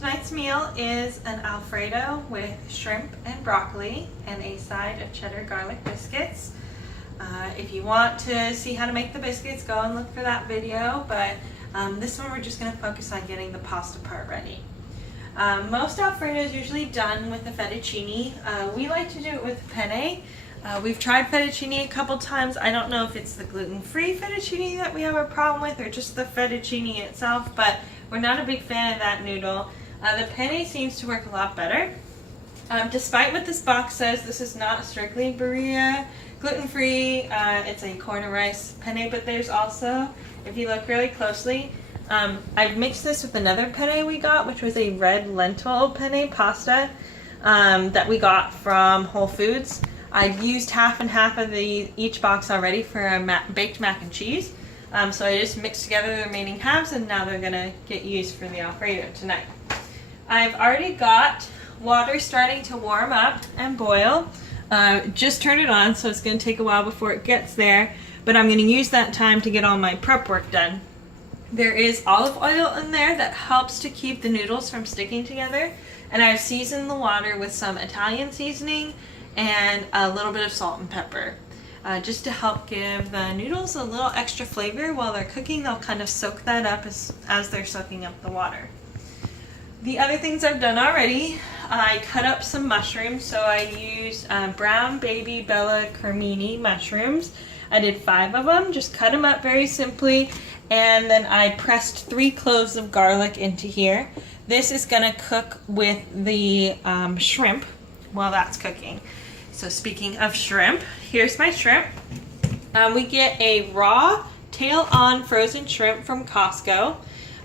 Tonight's meal is an Alfredo with shrimp and broccoli and a side of cheddar garlic biscuits. If you want to see how to make the biscuits, go and look for that video, but this one we're just going to focus on getting the pasta part ready. Most Alfredo is usually done with the fettuccine. We like to do it with penne. We've tried fettuccine a couple times. I don't know if it's the gluten-free fettuccine that we have a problem with or just the fettuccine itself, but we're not a big fan of that noodle. The penne seems to work a lot better. Despite what this box says, this is not strictly birria, gluten-free. It's a corn and rice penne, but there's also, if you look really closely, I've mixed this with another penne we got, which was a red lentil penne pasta that we got from Whole Foods. I've used half and half of each box already for a baked mac and cheese. So I just mixed together the remaining halves, and now they're going to get used for the Alfredo tonight. I've already got water starting to warm up and boil. Just turned it on, so it's going to take a while before it gets there, but I'm going to use that time to get all my prep work done. There is olive oil in there that helps to keep the noodles from sticking together, and I've seasoned the water with some Italian seasoning and a little bit of salt and pepper. Just to help give the noodles a little extra flavor while they're cooking. They'll kind of soak that up as they're soaking up the water. The other things I've done already, I cut up some mushrooms. So I used brown baby Bella Cremini mushrooms. I did 5 of them, just cut them up very simply, and then I pressed 3 cloves of garlic into here. This is going to cook with the shrimp while that's cooking. So speaking of shrimp, here's my shrimp. We get a raw tail-on frozen shrimp from Costco.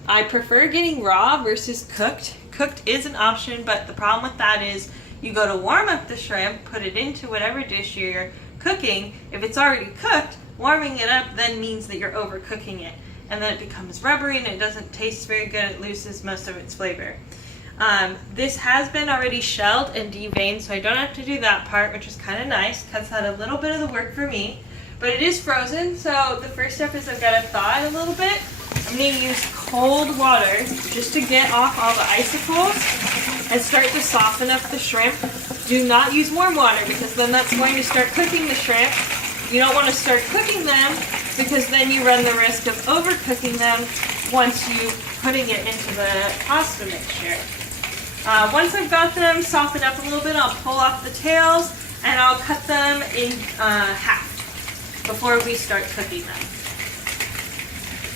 I prefer getting raw versus cooked. Cooked is an option, but the problem with that is you go to warm up the shrimp, put it into whatever dish you're cooking. If it's already cooked, warming it up then means that you're overcooking it. And then it becomes rubbery and it doesn't taste very good. It loses most of its flavor. This has been already shelled and deveined, so I don't have to do that part, which is kind of nice. Cuts out a little bit of the work for me. But it is frozen, so the first step is I've got to thaw it a little bit. I'm going to use cold water just to get off all the icicles and start to soften up the shrimp. Do not use warm water because then that's going to start cooking the shrimp. You don't want to start cooking them because then you run the risk of overcooking them once you putting it into the pasta mixture. Once I've got them softened up a little bit, I'll pull off the tails and I'll cut them in half before we start cooking them.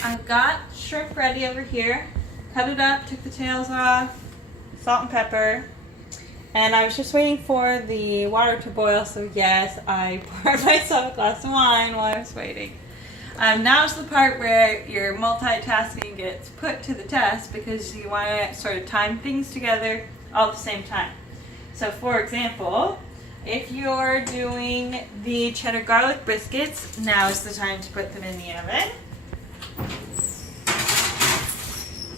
I've got shrimp ready over here. Cut it up, took the tails off, salt and pepper, and I was just waiting for the water to boil, so yes, I poured myself a glass of wine while I was waiting. Now's the part where your multitasking gets put to the test because you want to sort of time things together all at the same time. So for example, if you're doing the cheddar garlic biscuits, now is the time to put them in the oven.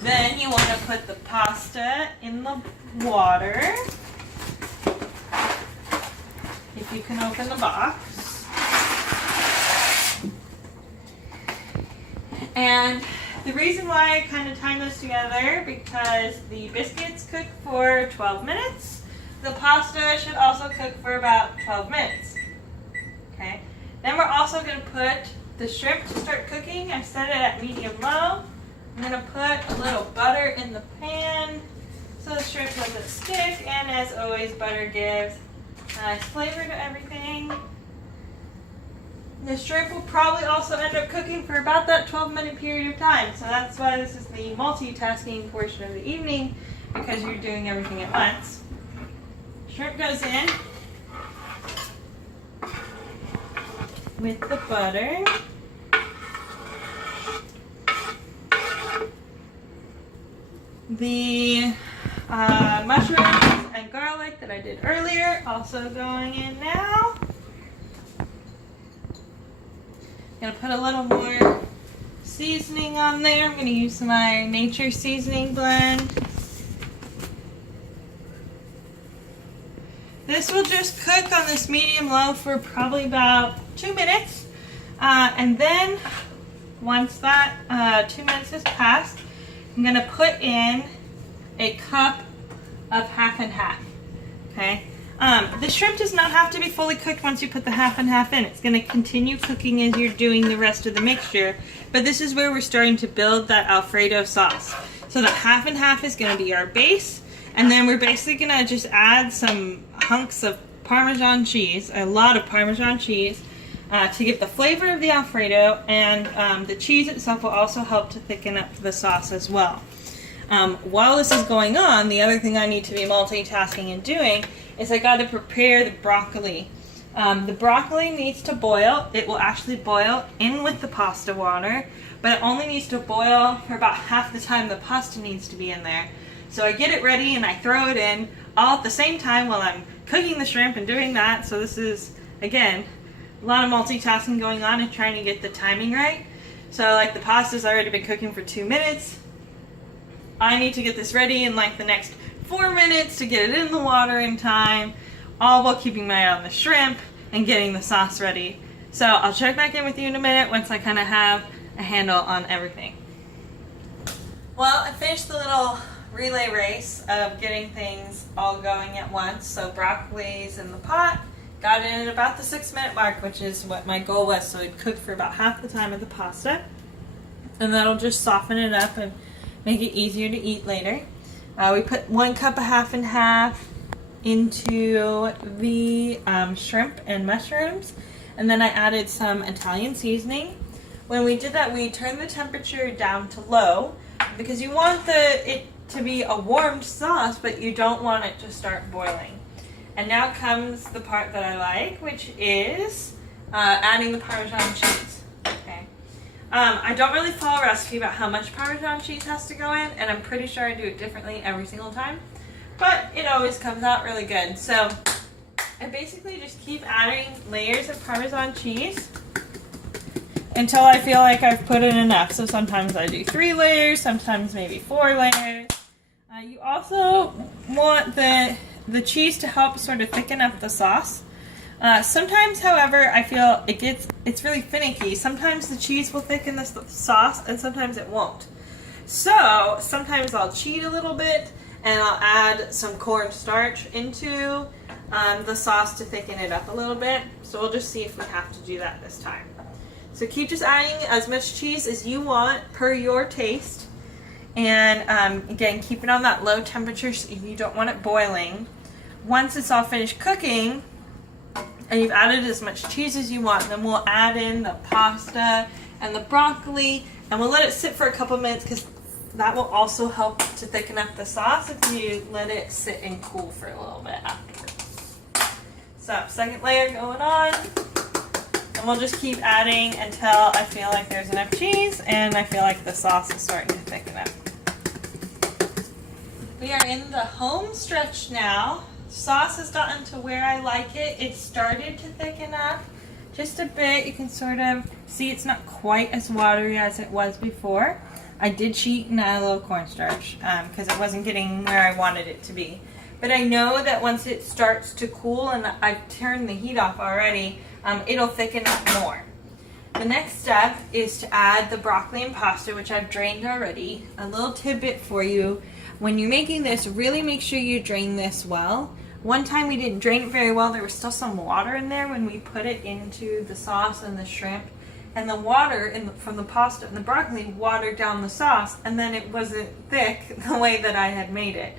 Then you want to put the pasta in the water. If you can open the box. And the reason why I kind of time this together, because the biscuits cook for 12 minutes. The pasta should also cook for about 12 minutes. Okay. Then we're also going to put the shrimp to start cooking. I set it at medium low. I'm going to put a little butter in the pan so the shrimp doesn't stick. And as always, butter gives a nice flavor to everything. The shrimp will probably also end up cooking for about that 12-minute period of time. So that's why this is the multitasking portion of the evening, because you're doing everything at once. Shrimp goes in with the butter. The mushrooms and garlic that I did earlier also going in now. Gonna put a little more seasoning on there. I'm gonna use my Nature Seasoning blend. This will just cook on this medium low for probably about 2 minutes. And then once that 2 minutes has passed, I'm gonna put in a cup of half and half. Okay. The shrimp does not have to be fully cooked once you put the half and half in. It's going to continue cooking as you're doing the rest of the mixture. But this is where we're starting to build that Alfredo sauce. So the half and half is going to be our base. And then we're basically going to just add some hunks of Parmesan cheese, a lot of Parmesan cheese, to get the flavor of the Alfredo. And the cheese itself will also help to thicken up the sauce as well. While this is going on, the other thing I need to be multitasking and doing is I got to prepare the broccoli. The broccoli needs to boil. It will actually boil in with the pasta water, but it only needs to boil for about half the time the pasta needs to be in there. So I get it ready and I throw it in all at the same time while I'm cooking the shrimp and doing that. So this is, again, a lot of multitasking going on and trying to get the timing right. So like the pasta's already been cooking for 2 minutes. I need to get this ready in like the next 4 minutes to get it in the water in time, all while keeping my eye on the shrimp and getting the sauce ready. So I'll check back in with you in a minute once I kind of have a handle on everything. Well, I finished the little relay race of getting things all going at once. So broccoli's in the pot, got in at about the 6-minute mark, which is what my goal was. So it cooked for about half the time of the pasta, and that'll just soften it up and make it easier to eat later. We put 1 cup of half and half into the shrimp and mushrooms, and then I added some Italian seasoning. When we did that, we turned the temperature down to low because you want it to be a warmed sauce, but you don't want it to start boiling. And now comes the part that I like, which is adding the Parmesan cheese. Okay. I don't really follow a recipe about how much Parmesan cheese has to go in, and I'm pretty sure I do it differently every single time, but it always comes out really good. So I basically just keep adding layers of Parmesan cheese until I feel like I've put in enough. So sometimes I do 3 layers, sometimes maybe 4 layers. You also want the cheese to help sort of thicken up the sauce. Sometimes, however, I feel it's really finicky. Sometimes the cheese will thicken the sauce and sometimes it won't. So sometimes I'll cheat a little bit and I'll add some cornstarch into the sauce to thicken it up a little bit. So we'll just see if we have to do that this time. So keep just adding as much cheese as you want per your taste. And again, keep it on that low temperature so you don't want it boiling. Once it's all finished cooking and you've added as much cheese as you want, then we'll add in the pasta and the broccoli, and we'll let it sit for a couple minutes because that will also help to thicken up the sauce if you let it sit and cool for a little bit afterwards. So, second layer going on, and we'll just keep adding until I feel like there's enough cheese and I feel like the sauce is starting to thicken up. We are in the home stretch now. Sauce has gotten to where I like it. It started to thicken up just a bit. You can sort of see it's not quite as watery as it was before. I did cheat and add a little cornstarch because it wasn't getting where I wanted it to be. But I know that once it starts to cool, and I've turned the heat off already, it'll thicken up more. The next step is to add the broccoli and pasta, which I've drained already. A little tidbit for you. When you're making this, really make sure you drain this well. One time we didn't drain it very well. There was still some water in there when we put it into the sauce and the shrimp. And the water from the pasta and the broccoli watered down the sauce, and then it wasn't thick the way that I had made it.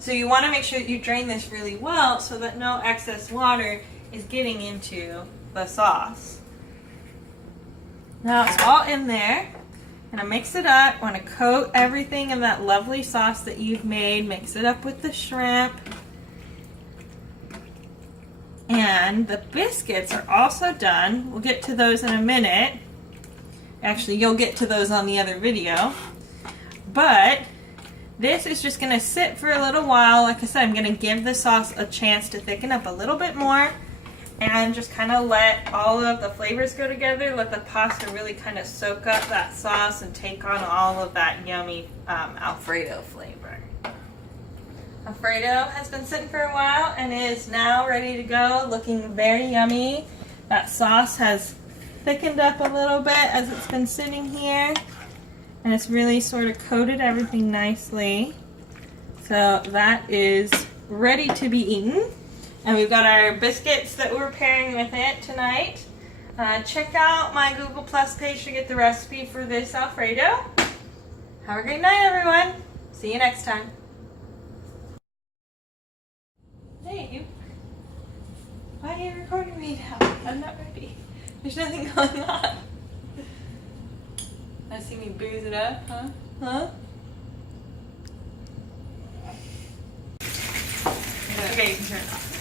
So you want to make sure that you drain this really well so that no excess water is getting into the sauce. Now it's all in there. I'm going to mix it up. I want to coat everything in that lovely sauce that you've made. Mix it up with the shrimp. And the biscuits are also done. We'll get to those in a minute. Actually, you'll get to those on the other video. But this is just going to sit for a little while. Like I said, I'm going to give the sauce a chance to thicken up a little bit more. And just kind of let all of the flavors go together. Let the pasta really kind of soak up that sauce and take on all of that yummy Alfredo flavor. Alfredo has been sitting for a while and is now ready to go, looking very yummy. That sauce has thickened up a little bit as it's been sitting here, and it's really sort of coated everything nicely. So that is ready to be eaten. And we've got our biscuits that we're pairing with it tonight. Check out my Google Plus page to get the recipe for this Alfredo. Have a great night, everyone. See you next time. Hey, why are you recording me now? I'm not ready. There's nothing going on. I see me booze it up, huh? Huh? Okay, you can turn it off.